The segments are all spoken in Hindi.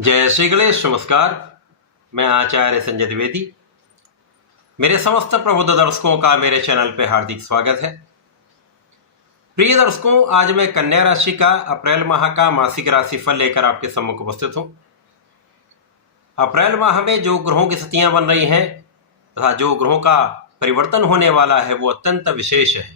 जय श्री गणेश। नमस्कार, मैं आचार्य संजय द्विवेदी। मेरे समस्त प्रबुद्ध दर्शकों का मेरे चैनल पे हार्दिक स्वागत है। प्रिय दर्शकों, आज मैं कन्या राशि का अप्रैल माह का मासिक राशिफल लेकर आपके सम्मुख उपस्थित हूँ। अप्रैल माह में जो ग्रहों की स्थितियां बन रही हैं तथा जो ग्रहों का परिवर्तन होने वाला है वो अत्यंत विशेष है।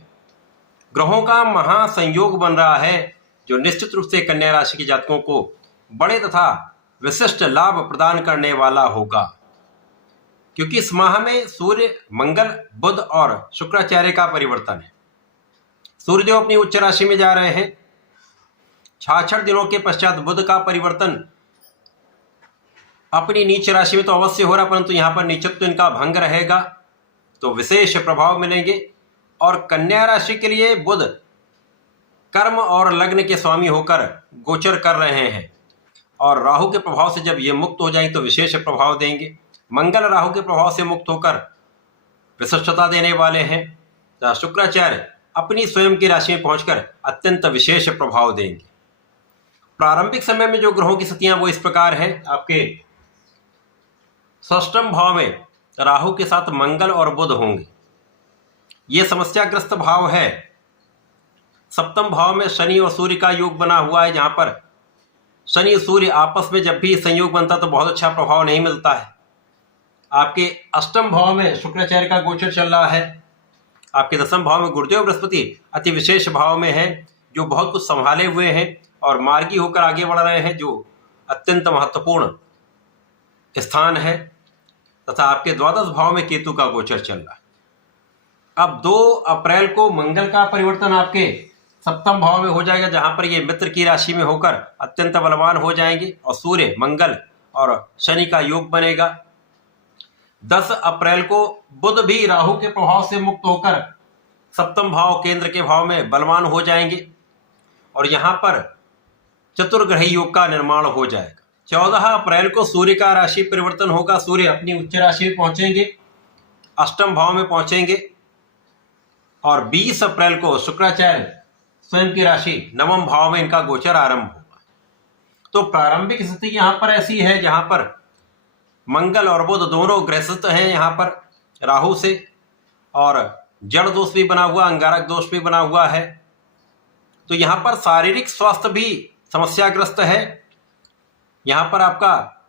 ग्रहों का महासंयोग बन रहा है जो निश्चित रूप से कन्या राशि के जातकों को बड़े तथा विशिष्ट लाभ प्रदान करने वाला होगा, क्योंकि इस माह में सूर्य, मंगल, बुध और शुक्राचार्य का परिवर्तन है। सूर्यदेव अपनी उच्च राशि में जा रहे हैं। 66 दिनों के पश्चात बुध का परिवर्तन अपनी नीच राशि में तो अवश्य हो रहा, परंतु यहाँ पर नीचत्व इनका भंग रहेगा तो विशेष प्रभाव मिलेंगे। और कन्या राशि के लिए बुध कर्म और लग्न के स्वामी होकर गोचर कर रहे हैं और राहु के प्रभाव से जब ये मुक्त हो जाएंगे तो विशेष प्रभाव देंगे। मंगल राहु के प्रभाव से मुक्त होकर विशिष्टता देने वाले हैं तथा शुक्राचार्य अपनी स्वयं की राशि में पहुंचकर अत्यंत विशेष प्रभाव देंगे। प्रारंभिक समय में जो ग्रहों की स्थितियां वो इस प्रकार है। आपके षष्ठम भाव में राहु के साथ मंगल और बुध होंगे, ये समस्याग्रस्त भाव है। सप्तम भाव में शनि और सूर्य का योग बना हुआ है, जहां पर शनि सूर्य आपस में जब भी संयोग बनता तो बहुत अच्छा प्रभाव नहीं मिलता है। आपके अष्टम भाव में शुक्राचार्य का गोचर चल रहा है। आपके दसम भाव में गुरुदेव बृहस्पति अति विशेष भाव में है, जो बहुत कुछ संभाले हुए हैं और मार्गी होकर आगे बढ़ रहे हैं, जो अत्यंत महत्वपूर्ण स्थान है। तथा आपके द्वादश भाव में केतु का गोचर चल रहा है। अब 2 अप्रैल को मंगल का परिवर्तन आपके सप्तम भाव में हो जाएगा, जहां पर ये मित्र की राशि में होकर अत्यंत बलवान हो जाएंगे और सूर्य, मंगल और शनि का योग बनेगा। 10 अप्रैल को बुध भी राहु के प्रभाव से मुक्त होकर सप्तम भाव केंद्र के भाव में बलवान हो जाएंगे और यहां पर चतुर्ग्रही योग का निर्माण हो जाएगा। 14 अप्रैल को सूर्य का राशि परिवर्तन होगा। सूर्य अपनी उच्च राशि में पहुंचेंगे, अष्टम भाव में पहुंचेंगे और 20 अप्रैल को शुक्राचार्य स्वयं की राशि नवम भाव में इनका गोचर आरंभ होगा। तो प्रारंभिक स्थिति यहां पर ऐसी है जहां पर मंगल और बुध दोनों ग्रसित हैं यहां पर राहु से, और जड़ दोष भी बना हुआ, अंगारक दोष भी बना हुआ है। तो यहां पर शारीरिक स्वास्थ्य भी समस्याग्रस्त है। यहां पर आपका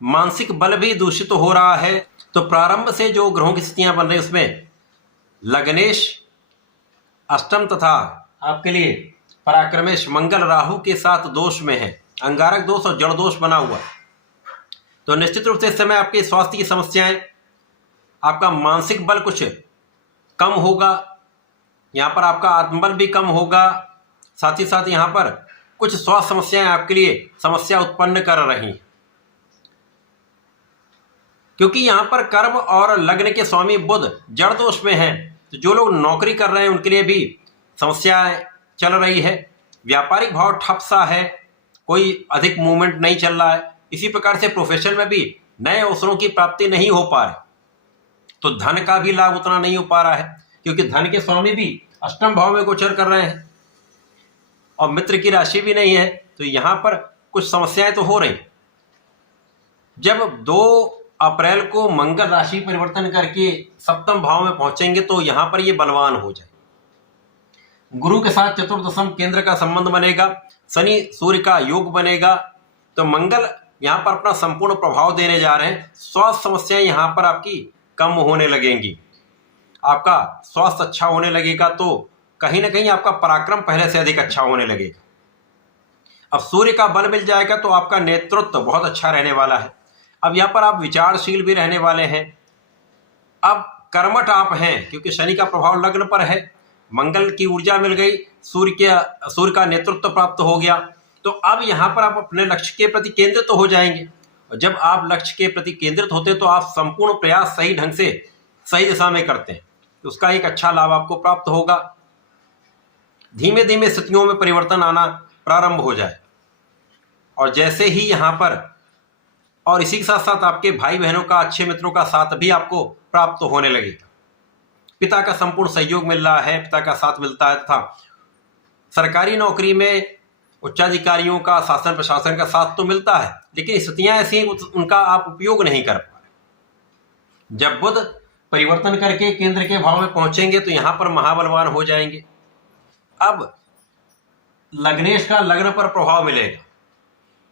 मानसिक बल भी दूषित हो रहा है। तो प्रारंभ से जो ग्रहों की स्थितियां बन रही है उसमें लग्नेश अष्टम तथा आपके लिए पराक्रमेश मंगल राहु के साथ दोष में है, अंगारक दोष और जड़ दोष बना हुआ। तो निश्चित रूप से इस समय आपके स्वास्थ्य की समस्याएं, आपका मानसिक बल कुछ कम होगा, यहाँ पर आपका आत्मबल भी कम होगा। साथ ही साथ यहाँ पर कुछ स्वास्थ्य समस्याएं आपके लिए समस्या उत्पन्न कर रही, क्योंकि यहाँ पर कर्म और लग्न के स्वामी बुध जड़ दोष में हैं। तो जो लोग नौकरी कर रहे हैं उनके लिए भी समस्याएं चल रही है। व्यापारिक भाव ठप सा है, कोई अधिक मूवमेंट नहीं चल रहा है। इसी प्रकार से प्रोफेशन में भी नए अवसरों की प्राप्ति नहीं हो पा रही, तो धन का भी लाभ उतना नहीं हो पा रहा है, क्योंकि धन के स्वामी भी अष्टम भाव में गोचर कर रहे हैं और मित्र की राशि भी नहीं है। तो यहाँ पर कुछ समस्याएं तो हो रही। जब 2 अप्रैल को मंगल राशि परिवर्तन करके सप्तम भाव में पहुंचेंगे तो यहां पर ये बलवान हो जाए। गुरु के साथ चतुर्दशम केंद्र का संबंध बनेगा, शनि सूर्य का योग बनेगा। तो मंगल यहां पर अपना संपूर्ण प्रभाव देने जा रहे हैं। स्वास्थ्य समस्याएं यहां पर आपकी कम होने लगेंगी, आपका स्वास्थ्य अच्छा होने लगेगा, तो कहीं ना कहीं आपका पराक्रम पहले से अधिक अच्छा होने लगेगा। अब सूर्य का बल मिल जाएगा तो आपका नेतृत्व बहुत अच्छा रहने वाला है। अब यहाँ पर आप विचारशील भी रहने वाले हैं। अब कर्मठ आप हैं, क्योंकि शनि का प्रभाव लग्न पर है, मंगल की ऊर्जा मिल गई, सूर्य का नेतृत्व प्राप्त हो गया। तो अब यहाँ पर आप अपने लक्ष्य के प्रति केंद्रित तो हो जाएंगे, और जब आप लक्ष्य के प्रति केंद्रित होते हैं तो आप संपूर्ण प्रयास सही ढंग से सही दिशा में करते हैं, तो उसका एक अच्छा लाभ आपको प्राप्त होगा। धीमे धीमे स्थितियों में परिवर्तन आना प्रारंभ हो जाए, और जैसे ही यहाँ पर, और इसी के साथ साथ आपके भाई बहनों का, अच्छे मित्रों का साथ भी आपको प्राप्त होने लगेगा। पिता का संपूर्ण सहयोग मिल रहा है, पिता का साथ मिलता है, तथा सरकारी नौकरी में उच्चाधिकारियों का, शासन प्रशासन का साथ तो मिलता है, लेकिन स्थितियां ऐसी हैं उनका आप उपयोग नहीं कर पा रहे। जब बुध परिवर्तन करके केंद्र के भाव में पहुंचेंगे तो यहां पर महाबलवान हो जाएंगे। अब लग्नेश का लग्न पर प्रभाव मिलेगा,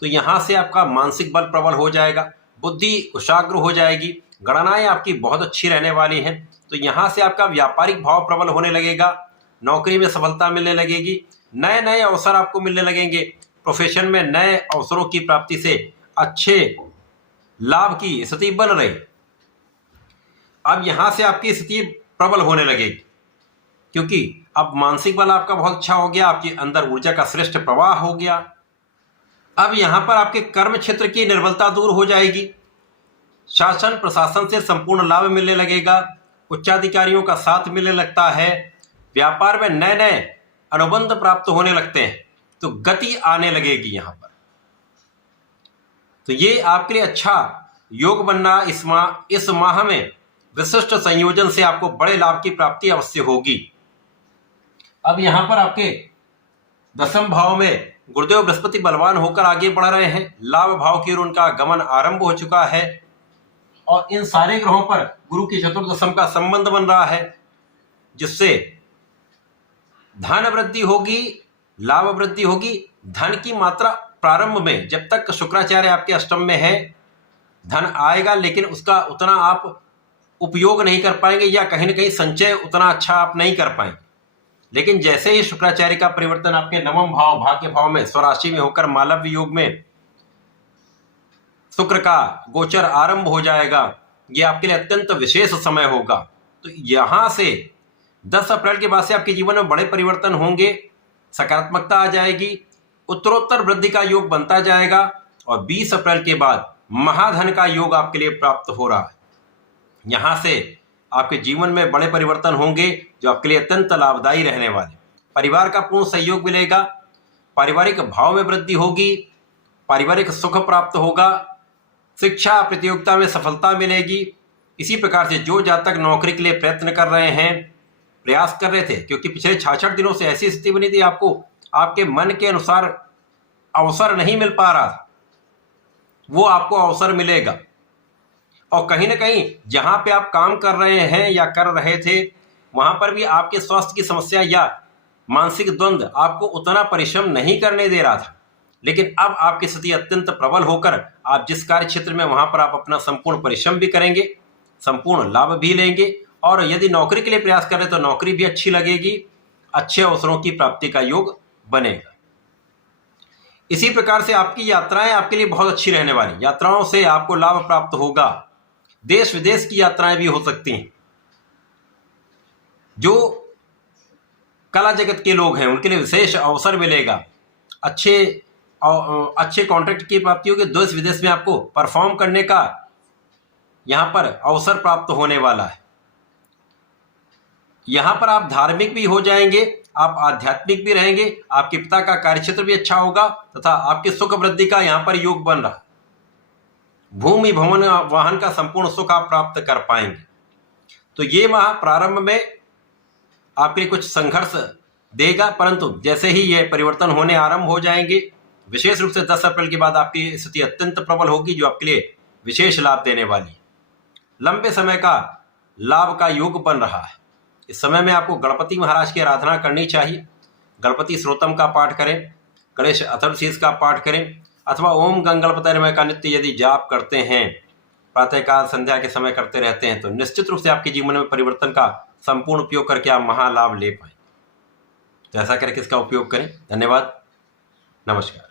तो यहां से आपका मानसिक बल प्रबल हो जाएगा, बुद्धि कुशाग्र हो जाएगी, गणनाएं आपकी बहुत अच्छी रहने वाली हैं। तो यहां से आपका व्यापारिक भाव प्रबल होने लगेगा, नौकरी में सफलता मिलने लगेगी, नए नए अवसर आपको मिलने लगेंगे, प्रोफेशन में नए अवसरों की प्राप्ति से अच्छे लाभ की स्थिति बन रही। अब यहां से आपकी स्थिति प्रबल होने लगेगी, क्योंकि अब मानसिक बल आपका बहुत अच्छा हो गया, आपके अंदर ऊर्जा का श्रेष्ठ प्रवाह हो गया। अब यहां पर आपके कर्म क्षेत्र की निर्बलता दूर हो जाएगी, शासन प्रशासन से संपूर्ण लाभ मिलने लगेगा, उच्चाधिकारियों का साथ मिलने लगता है, व्यापार में नए नए अनुबंध प्राप्त होने लगते हैं, तो गति आने लगेगी यहां पर। तो ये आपके लिए अच्छा योग बनना इस माह में विशिष्ट संयोजन से आपको बड़े लाभ की प्राप्ति अवश्य होगी। अब यहां पर आपके दसम भाव में गुरुदेव बृहस्पति बलवान होकर आगे बढ़ रहे हैं, लाभ भाव की ओर उनका गमन आरंभ हो चुका है, और इन सारे ग्रहों पर गुरु की चतुर्दशम का संबंध बन रहा है, जिससे धन वृद्धि होगी, लाभ वृद्धि होगी। धन की मात्रा प्रारंभ में जब तक शुक्राचार्य आपके अष्टम में है, धन आएगा, लेकिन उसका उतना आप उपयोग नहीं कर पाएंगे, या कहीं ना कहीं संचय उतना अच्छा आप नहीं कर पाएंगे। लेकिन जैसे ही शुक्राचार्य का परिवर्तन आपके नवम भाव भाग्य भाव में स्वराशि में होकर मालव्य योग में शुक्र का गोचर आरंभ हो जाएगा, ये आपके लिए अत्यंत विशेष समय होगा। तो यहां से 10 अप्रैल के बाद से आपके जीवन में बड़े परिवर्तन होंगे, सकारात्मकता आ जाएगी, उत्तरोत्तर वृद्धि का योग बनता जाएगा, और 20 अप्रैल के बाद महाधन का योग आपके लिए प्राप्त हो रहा है। यहां से आपके जीवन में बड़े परिवर्तन होंगे, जो आपके लिए अत्यंत लाभदायी रहने वाले। परिवार का पूर्ण सहयोग मिलेगा, पारिवारिक भाव में वृद्धि होगी, पारिवारिक सुख प्राप्त होगा, शिक्षा प्रतियोगिता में सफलता मिलेगी। इसी प्रकार से जो जातक नौकरी के लिए प्रयत्न कर रहे हैं, प्रयास कर रहे थे, क्योंकि पिछले 66 दिनों से ऐसी स्थिति बनी थी, आपको आपके मन के अनुसार अवसर नहीं मिल पा रहा था, वो आपको अवसर मिलेगा। और कहीं ना कहीं जहां पे आप काम कर रहे हैं या कर रहे थे, वहां पर भी आपके स्वास्थ्य की समस्या या मानसिक द्वंद्व आपको उतना परिश्रम नहीं करने दे रहा था, लेकिन अब आपकी स्थिति अत्यंत प्रबल होकर आप जिस कार्य क्षेत्र में वहां पर आप अपना संपूर्ण परिश्रम भी करेंगे, संपूर्ण लाभ भी लेंगे, और यदि नौकरी के लिए प्रयास करें तो नौकरी भी अच्छी लगेगी, अच्छे अवसरों की प्राप्ति का योग बनेगा। इसी प्रकार से आपकी यात्राएं आपके लिए बहुत अच्छी रहने वाली, यात्राओं से आपको लाभ प्राप्त होगा, देश विदेश की यात्राएं भी हो सकती हैं। जो कला जगत के लोग हैं उनके लिए विशेष अवसर मिलेगा, अच्छे कॉन्ट्रैक्ट की प्राप्ति होगी, देश विदेश में आपको परफॉर्म करने का यहां पर अवसर प्राप्त होने वाला है। यहां पर आप धार्मिक भी हो जाएंगे, आप आध्यात्मिक भी रहेंगे, आपके पिता का कार्यक्षेत्र भी अच्छा होगा, तथा आपके सुख वृद्धि का यहां पर योग बन रहा है। भूमि भवन वाहन का संपूर्ण सुख आप प्राप्त कर पाएंगे। तो ये माह प्रारंभ में आपके लिए कुछ संघर्ष देगा, परंतु जैसे ही ये परिवर्तन होने आरंभ हो जाएंगे, विशेष रूप से 10 अप्रैल के बाद आपकी स्थिति अत्यंत प्रबल होगी, जो आपके लिए विशेष लाभ देने वाली है। लंबे समय का लाभ का योग बन रहा है। इस समय में आपको गणपति महाराज की आराधना करनी चाहिए। गणपति श्रोतम का पाठ करें, गणेश अथर्वशीष का पाठ करें, अथवा ओम गंगणपतये नमः का नित्य यदि जाप करते हैं, प्रातःकाल संध्या के समय करते रहते हैं, तो निश्चित रूप से आपके जीवन में परिवर्तन का संपूर्ण उपयोग करके आप महालाभ ले पाएं। तो ऐसा करके इसका उपयोग करें। धन्यवाद, नमस्कार।